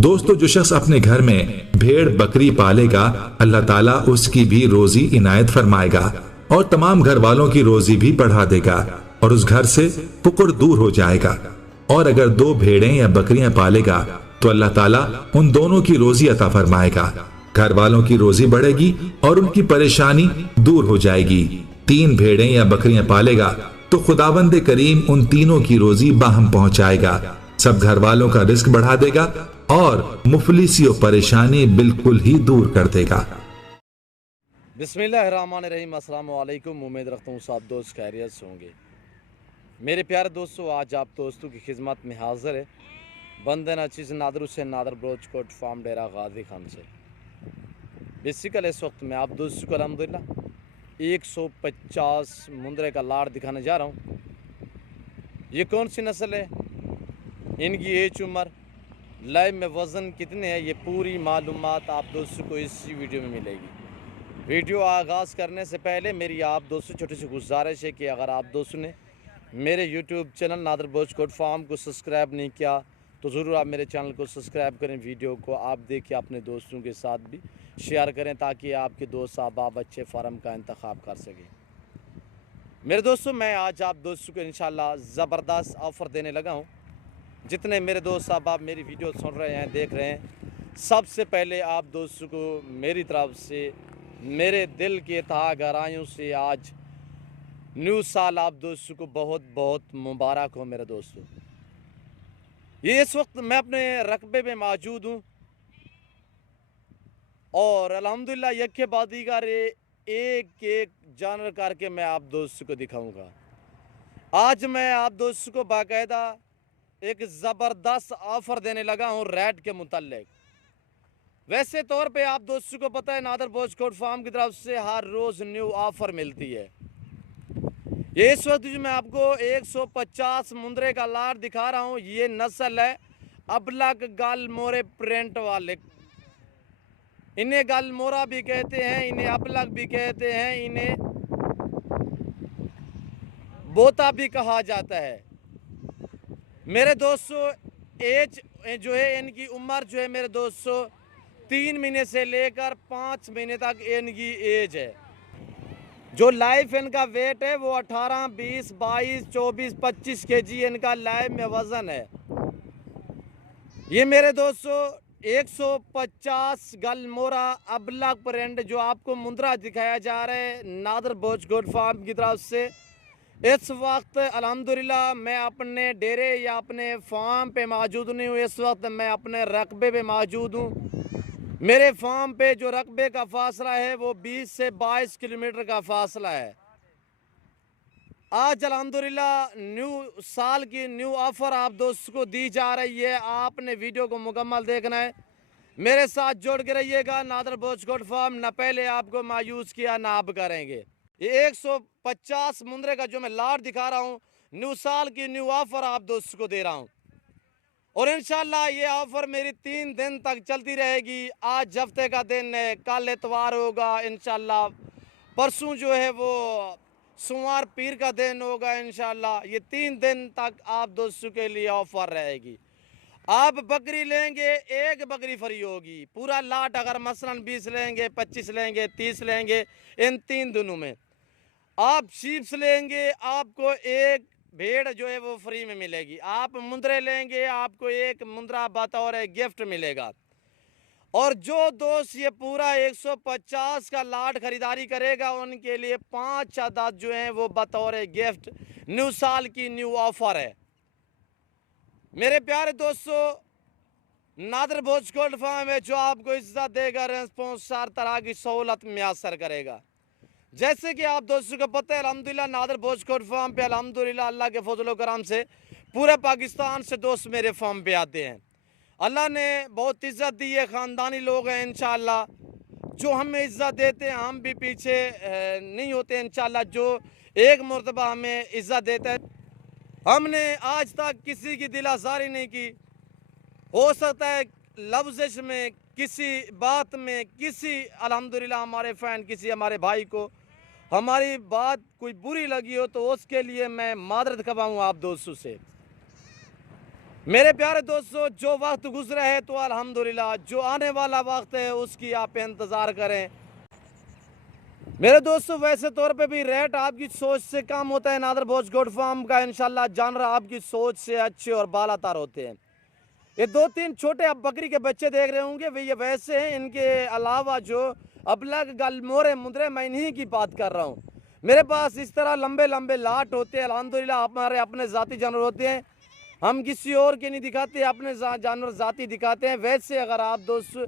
दोस्तों, जो शख्स अपने घर में भेड़ बकरी पालेगा, अल्लाह ताला उसकी भी रोजी इनायत फरमाएगा और तमाम घर वालों की रोजी भी बढ़ा देगा और उस घर से फुकर दूर हो जाएगा। और अगर 2 भेड़ें या बकरियां पालेगा तो अल्लाह ताला उन दोनों की रोजी अता फरमाएगा, घर वालों की रोजी बढ़ेगी और उनकी परेशानी दूर हो जाएगी। 3 भेड़ें या बकरियां पालेगा तो खुदावंद करीम उन तीनों की रोजी बाहम पहुंचाएगा, सब घर वालों का रिस्क बढ़ा देगा और मुफलिसी और परेशानी बिल्कुल ही दूर कर देगा। बिस्मिल्लाहिर्रहमानिर्रहीम। अस्सलाम वालेकुम। उम्मीद रखता हूँ सब दोस्त खैरियत से होंगे। मेरे प्यारे दोस्तों, आज आप दोस्तों की खिदमत में हाजिर है बंदन चीज़ नादर हुसैन नादर बलोचकोट फार्म डेरा गाजी खान से। बेसिकल इस वक्त मैं आप दोस्तों को अल्हम्दुलिल्लाह 150 मुंदरे का लाड़ दिखाने जा रहा हूँ। ये कौन सी नस्ल है, इनकी एज उम्र, लाइव में वज़न कितने हैं, ये पूरी मालूमात आप दोस्तों को इसी वीडियो में मिलेगी। वीडियो आगाज़ करने से पहले मेरी आप दोस्तों छोटी सी गुजारिश है कि अगर आप दोस्तों ने मेरे यूट्यूब चैनल नादर बलोचकोट फार्म को सब्सक्राइब नहीं किया तो ज़रूर आप मेरे चैनल को सब्सक्राइब करें। वीडियो को आप देखिए, अपने दोस्तों के साथ भी शेयर करें ताकि आपके दोस्त अहबाब अच्छे फार्म का इंतखाब कर सकें। मेरे दोस्तों, मैं आज आप दोस्तों को इंशाल्लाह ज़बरदस्त ऑफ़र देने लगा हूँ। जितने मेरे दोस्त अहबाब मेरी वीडियो सुन रहे हैं, देख रहे हैं, सबसे पहले आप दोस्तों को मेरी तरफ से मेरे दिल के तहा गहराइयों से आज न्यू साल आप दोस्तों को बहुत बहुत मुबारक हो। मेरे दोस्तों, ये इस वक्त मैं अपने रकबे में मौजूद हूँ और अल्हम्दुलिल्लाह यके बाद दीगर एक एक जानवर करके मैं आप दोस्तों को दिखाऊंगा। आज मैं आप दोस्तों को बाकायदा एक ज़बरदस्त ऑफ़र देने लगा हूँ रेट के मुताल्लिक। वैसे तौर पे आप दोस्तों को पता है नादर बलोचकोट फार्म की तरफ से हर रोज़ न्यू ऑफ़र मिलती है। ये इस वक्त जो मैं आपको 150 मुंदरे का लाड़ दिखा रहा हूँ, ये नस्ल है अबलग गाल मोरे प्रिंट वाले। इन्हें गाल मोरा भी कहते हैं, इन्हें अबलग भी कहते हैं, इन्हें बोता भी कहा जाता है। मेरे दोस्तों, एज जो है, इनकी उम्र जो है मेरे दोस्तों 3 महीने से लेकर 5 महीने तक इनकी एज है। जो लाइफ इनका वेट है वो 18, 20, 22, 24, 25 केजी इनका लाइफ में वज़न है। ये मेरे दोस्तों 150 गलमोरा अबलग प्रिंट जो आपको मुंदरा दिखाया जा रहा है नादर बलोचकोट फार्म की तरफ से। इस वक्त अल्हम्दुलिल्लाह मैं अपने डेरे या अपने फार्म पे मौजूद नहीं हूँ, इस वक्त मैं अपने रकबे पे मौजूद हूँ। मेरे फार्म पे जो रकबे का फासला है वो 20 से 22 किलोमीटर का फासला है। आज अल्हम्दुलिल्लाह न्यू साल की न्यू ऑफ़र आप दोस्तों को दी जा रही है। आपने वीडियो को मुकम्मल देखना है, मेरे साथ जोड़ के रहिएगा। नादर बलोचकोट फार्म न पहले आपको मायूस किया ना अब करेंगे। ये 150 मुंदरे का जो मैं लाड़ दिखा रहा हूँ, न्यू साल की न्यू ऑफ़र आप दोस्तों को दे रहा हूँ और इंशाल्लाह ये ऑफ़र मेरी 3 दिन तक चलती रहेगी। आज हफ्ते का दिन है, कल इतवार होगा इंशाल्लाह, परसों जो है वो सोमवार पीर का दिन होगा इंशाल्लाह। ये 3 दिन तक आप दोस्तों के लिए ऑफ़र रहेगी। आप बकरी लेंगे, एक बकरी फ्री होगी। पूरा लाट अगर मसलन 20 लेंगे, 25 लेंगे, 30 लेंगे, इन 3 दिनों में आप शीप्स लेंगे, आपको एक भेड़ जो है वो फ्री में मिलेगी। आप मुंदरे लेंगे, आपको एक मुंदरा बतौर गिफ्ट मिलेगा। और जो दोस्त ये पूरा 150 का लाट खरीदारी करेगा उनके लिए 5 अदाद जो हैं वो बतौर गिफ्ट न्यू साल की न्यू ऑफ़र है। मेरे प्यारे दोस्तों, नादर बलोचकोट फार्म है जो आपको इज्जत देगा, रिस्पॉन्स हर तरह की सहूलत मैसर करेगा। जैसे कि आप दोस्तों को पता है अल्हम्दुलिल्लाह नादर बलोचकोट फार्म पे अल्हम्दुलिल्लाह अल्लाह के फजल करम से पूरे पाकिस्तान से दोस्त मेरे फार्म पे आते हैं। अल्लाह ने बहुत इज़्ज़त दी है, ख़ानदानी लोग हैं इंशाल्लाह, जो हमें इज़्ज़त देते हैं हम भी पीछे नहीं होते इंशाल्लाह। जो एक मरतबा हमें इज़्ज़त देता है, हमने आज तक किसी की दिल आज़ारी नहीं की। हो सकता है लफ्ज़ में, किसी बात में, किसी अल्हम्दुलिल्लाह हमारे फ़ैन, किसी हमारे भाई को हमारी बात कोई बुरी लगी हो तो उसके लिए मैं मादरत खवाऊँ आप दोस्तों से। मेरे प्यारे दोस्तों, जो वक्त गुजरा है तो अल्हम्दुलिल्लाह, जो आने वाला वक्त है उसकी आप इंतज़ार करें। मेरे दोस्तों, वैसे तौर पे भी रेट आपकी सोच से कम होता है नादर भोज गोट फार्म का। इंशाल्लाह जानवर आपकी सोच से अच्छे और बालातर होते हैं। ये 2-3 छोटे आप बकरी के बच्चे देख रहे होंगे, वे ये वैसे हैं। इनके अलावा जो अबलग गलमोरे मुंदरे, मैं इन्हीं की बात कर रहा हूँ। मेरे पास इस तरह लंबे लंबे लाट होते हैं अल्हम्दुलिल्लाह। हमारे अपने ज़ाती जानवर होते हैं, हम किसी और के नहीं दिखाते, अपने जानवर ज़ाती दिखाते हैं। वैसे अगर आप दोस्त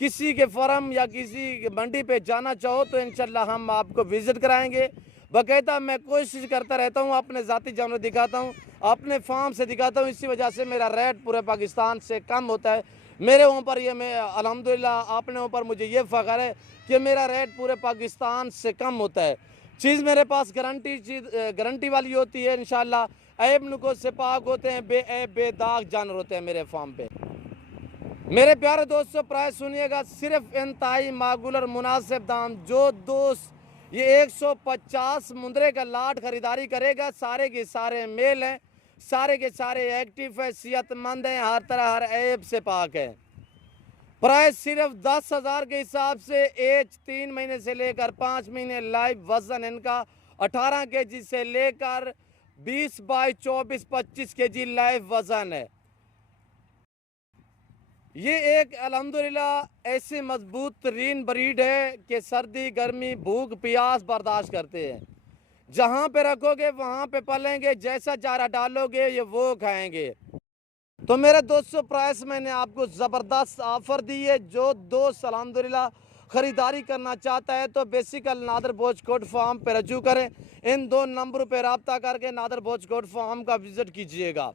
किसी के फार्म या किसी मंडी पे जाना चाहो तो इंशाल्लाह हम आपको विज़िट कराएंगे। बाकायदा मैं कोशिश करता रहता हूँ, अपने ज़ाती जानवर दिखाता हूँ, अपने फार्म से दिखाता हूँ। इसी वजह से मेरा रेट पूरे पाकिस्तान से कम होता है। मेरे ऊपर ये, मैं अल्हम्दुलिल्लाह अपने ऊपर मुझे ये फ़ख्र है कि मेरा रेट पूरे पाकिस्तान से कम होता है। चीज़ मेरे पास गारंटी वाली होती है इंशाल्लाह। ऐब नुको से पाक होते हैं, बेऐब बेदाग जानवर होते हैं मेरे फार्म पे। मेरे प्यारे दोस्तों, प्राइस सुनिएगा, सिर्फ इंतहाई माकूल और मुनासिब दाम। जो दोस्त ये 150 मुंदरे का लाट खरीदारी करेगा, सारे के सारे मेल हैं, सारे के सारे एक्टिव है, सेहतमंद हैं, हर तरह हर ऐब से पाक है। प्राइस सिर्फ 10,000 के हिसाब से, एज 3 महीने से लेकर 5 महीने, लाइव वजन इनका 18 केजी से लेकर 20 बाई 24-25 केजी लाइव वजन है। ये एक अल्हम्दुलिल्लाह ऐसी मजबूत तरीन ब्रीड है कि सर्दी गर्मी भूख प्यास बर्दाश्त करते हैं। जहाँ पे रखोगे वहाँ पे पलेंगे, जैसा चारा डालोगे ये वो खाएंगे। तो मेरे दोस्तों, प्राइस मैंने आपको ज़बरदस्त ऑफ़र दी है। जो दोस्त अल्हम्दुलिल्लाह ख़रीदारी करना चाहता है तो बेसिकल नादर भोज गोट फार्म पे रजू करें। इन 2 नंबरों पे रब्ता करके नादर भोज गोट फार्म का विज़िट कीजिएगा।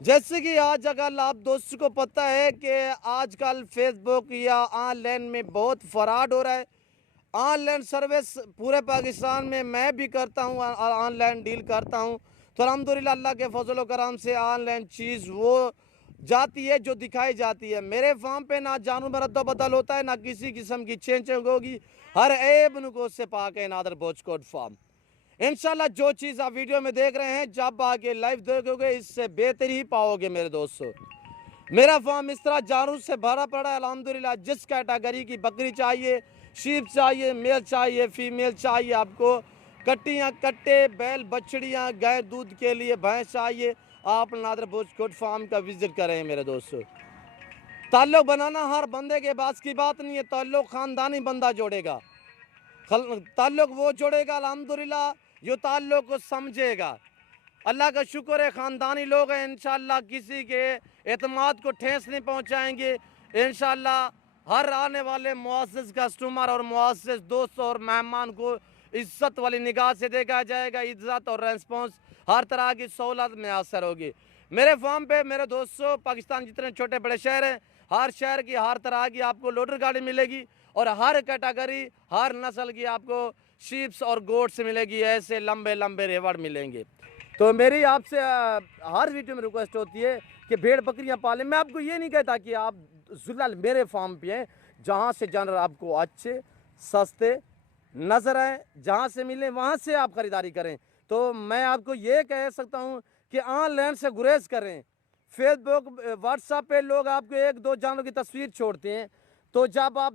जैसे कि आज अगर आप दोस्तों को पता है कि आजकल फेसबुक या ऑनलाइन में बहुत फ्रॉड हो रहा है। ऑनलाइन सर्विस पूरे पाकिस्तान में मैं भी करता हूँ, ऑनलाइन डील करता हूँ। तो अल्हम्दुलिल्लाह अल्लाह के फजल करम से ऑनलाइन चीज़ वो जाती है जो दिखाई जाती है। मेरे फार्म पे ना जानवर में रद्द बदल होता है, ना किसी किस्म की चेंजिंग होगी। हर ऐब नुको से पाक है नादर भोज गोट फार्म। इंशाल्लाह जो चीज़ आप वीडियो में देख रहे हैं, जब आगे लाइव देखोगे इससे बेहतर ही पाओगे। मेरे दोस्तों, मेरा फार्म इस तरह जानवर से भरा पड़ा है अल्हम्दुलिल्लाह। जिस कैटेगरी की बकरी चाहिए, शीप चाहिए, मेल चाहिए, फीमेल चाहिए, आपको कट्टियाँ कट्टे, बैल बछड़ियाँ, गाय दूध के लिए भैंस चाहिए, आप नादर भोज गोट फार्म का विजिट करें। मेरे दोस्तों, ताल्लुक बनाना हर बंदे के पास की बात नहीं है। ताल्लुक ख़ानदानी बंदा जोड़ेगा, ताल्लुक वो जोड़ेगा अल्हम्दुलिल्लाह जो ताल्लुक को समझेगा। अल्लाह का शुक्र है ख़ानदानी लोग हैं, इंशाल्लाह किसी के एतमाद को ठेस नहीं पहुंचाएंगे। इंशाल्लाह हर आने वाले मुअज़्ज़िज़ कस्टमर और मुअज़्ज़िज़ दोस्त और मेहमान को इज़्ज़त वाली निगाह से देखा जाएगा। इज़्ज़त और रेस्पॉन्स हर तरह की सहूलत मैसर होगी। मेरे फार्म पे मेरे दोस्तों, पाकिस्तान जितने छोटे बड़े शहर हैं, हर शहर की हर तरह की आपको लोडर गाड़ी मिलेगी और हर कैटेगरी हर नस्ल की आपको शीप्स और गोट्स मिलेगी। ऐसे लंबे लंबे रेवड़ मिलेंगे। तो मेरी आपसे हर वीडियो में रिक्वेस्ट होती है कि भेड़ बकरियां पालें। मैं आपको ये नहीं कहता कि आप ज़ुल्ल मेरे फार्म पे हैं, जहाँ से जानवर आपको अच्छे सस्ते नज़र आए, जहाँ से मिले वहाँ से आप ख़रीदारी करें। तो मैं आपको ये कह सकता हूँ कि ऑनलाइन से गुरेज करें। फेसबुक व्हाट्सएप पे लोग आपको 1-2 जानवर की तस्वीर छोड़ते हैं, तो जब आप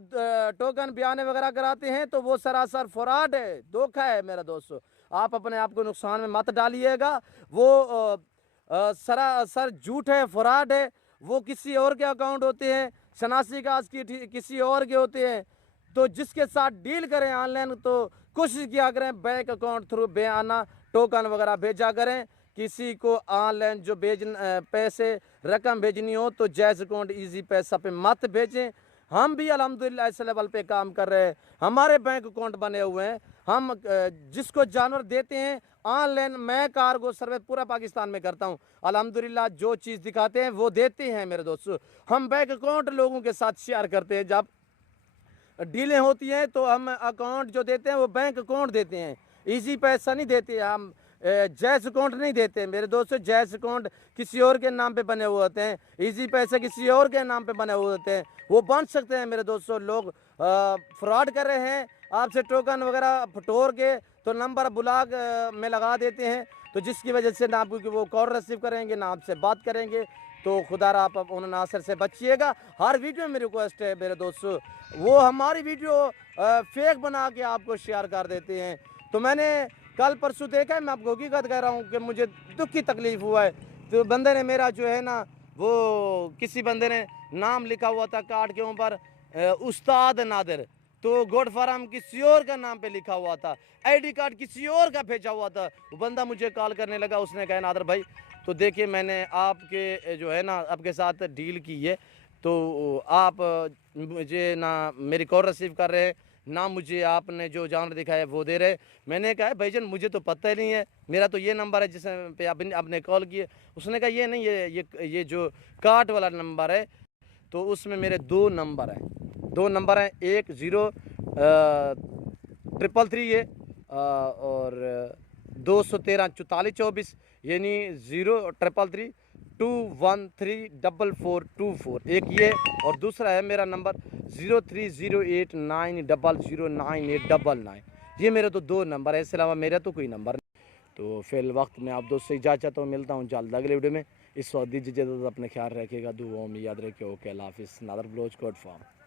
टोकन बयाने वगैरह कराते हैं तो वो सरासर फ्रॉड है, धोखा है। मेरा दोस्तों, आप अपने आप को नुकसान में मत डालिएगा। वो सरासर झूठ है, फ्रॉड है। वो किसी और के अकाउंट होते हैं, शनासी काज की किसी और के होते हैं। तो जिसके साथ डील करें ऑनलाइन तो कोशिश किया करें बैंक अकाउंट थ्रू बयाना टोकन वगैरह भेजा करें। किसी को ऑनलाइन जो पैसे रकम भेजनी हो तो जैज़ अकाउंट ईजी पैसा पे मत भेजें। हम भी अल्हम्दुलिल्लाह इस लेवल पे काम कर रहे हैं, हमारे बैंक अकाउंट बने हुए हैं। हम जिसको जानवर देते हैं ऑनलाइन, मैं कार्गो सर्विस पूरा पाकिस्तान में करता हूं अल्हम्दुलिल्लाह। जो चीज़ दिखाते हैं वो देते हैं। मेरे दोस्तों, हम बैंक अकाउंट लोगों के साथ शेयर करते हैं। जब डीलें होती हैं तो हम अकाउंट जो देते हैं वो बैंक अकाउंट देते हैं, ईजी पैसा नहीं देते। हम जैज़ अकाउंट नहीं देते। मेरे दोस्तों, जैज़ अकाउंट किसी और के नाम पे बने हुए होते हैं, इजी पैसे किसी और के नाम पे बने हुए होते हैं, वो बन सकते हैं। मेरे दोस्तों, लोग फ्रॉड कर रहे हैं, आपसे टोकन वगैरह फटोर के तो नंबर ब्लॉक में लगा देते हैं, तो जिसकी वजह से ना आपको वो कॉल रिसीव करेंगे ना आपसे बात करेंगे। तो खुदा रहा आप उन नासिर से बचिएगा। हर वीडियो में रिक्वेस्ट है मेरे दोस्तों, वो हमारी वीडियो फेक बना के आपको शेयर कर देते हैं। तो मैंने कल परसों देखा है, मैं आपको हकीकत कह रहा हूँ कि मुझे दुख की तकलीफ़ हुआ है। तो बंदे ने मेरा जो है ना, वो किसी बंदे ने नाम लिखा हुआ था कार्ड के ऊपर उस्ताद नादिर, तो गोड फार्म किसी और का नाम पे लिखा हुआ था, आईडी कार्ड किसी और का भेजा हुआ था। वो बंदा मुझे कॉल करने लगा, उसने कहा नादिर भाई तो देखिए मैंने आपके जो है ना आपके साथ डील की है, तो आप मुझे ना मेरी कॉल रिसीव कर रहे हैं, ना मुझे आपने जो जानवर दिखाया है वो दे रहे। मैंने कहा भाईजान मुझे तो पता ही नहीं है, मेरा तो ये नंबर है जिस पे आपने कॉल किए। उसने कहा ये नहीं, ये जो कार्ड वाला नंबर है, तो उसमें मेरे दो नंबर हैं, एक 033 है और 213 44 24, यानी 03332134424, एक ये, और दूसरा है मेरा नंबर 0308900989। ये मेरे तो दो नंबर है, इसके अलावा मेरा तो कोई नंबर नहीं। तो फिल वक्त में आप दोस्तों से इजाज़त चाहता हूँ, मिलता हूँ जल्द अगले वीडियो में। इस वक्त दीजिए इजाज़त, अपने ख्याल रखिएगा, दुआओं में याद रखिए। ओके, अल्लाह हाफिज़। नादर बलोच गोड फार्म।